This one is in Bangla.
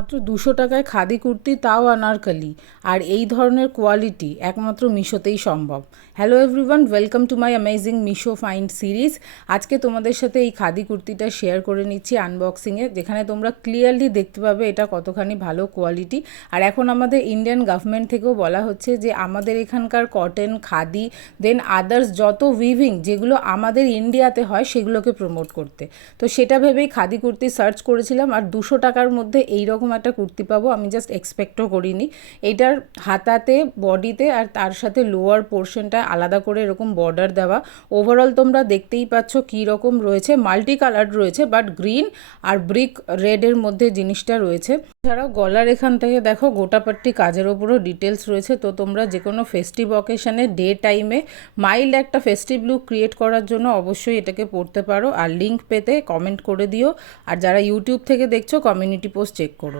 মাত্র 200 টাকায় খাদি কুর্তি, তাও আনারকলি, আর এই ধরনের কোয়ালিটি একমাত্র মিশোতেই সম্ভব। Hello everyone, welcome to my amazing Meesho find series. আজকে তোমাদের সাথে এই খাদি কুর্তিটা শেয়ার করে নিচ্ছি আনবক্সিংয়ে, যেখানে তোমরা ক্লিয়ারলি দেখতে পাবে এটা কতখানি ভালো কোয়ালিটি। আর এখন আমাদের ইন্ডিয়ান গভর্নমেন্ট থেকেও বলা হচ্ছে যে আমাদের এখানকার কটন, খাদি, দেন আদার্স যত উইভিং যেগুলো আমাদের ইন্ডিয়াতে হয় সেগুলোকে প্রমোট করতে। তো সেটা ভেবেই খাদি কুর্তি সার্চ করেছিলাম, আর 200 টাকার মধ্যে এইরকম একটা কুর্তি পাবো আমি জাস্ট এক্সপেক্টও করিনি। এইটার হাতাতে, বডিতে আর তার সাথে লোয়ার পোর্শনটা আলাদা করে এরকম বর্ডার দেওয়া। ওভারঅল তোমরা দেখতেই পাচ্ছ কী রকম রয়েছে, মাল্টি কালার রয়েছে, বাট গ্রিন আর ব্রিক রেডের মধ্যে জিনিসটা রয়েছে। এছাড়াও গলার এখান থেকে দেখো গোটাপাট্টি কাজের ওপরও ডিটেলস রয়েছে। তো তোমরা যে কোনো ফেস্টিভ অকেশনে ডে টাইমে মাইল্ড একটা ফেস্টিভ লুক ক্রিয়েট করার জন্য অবশ্যই এটাকে পরতে পারো। আর লিঙ্ক পেতে কমেন্ট করে দিও, আর যারা ইউটিউব থেকে দেখছো কমিউনিটি পোস্ট চেক করো।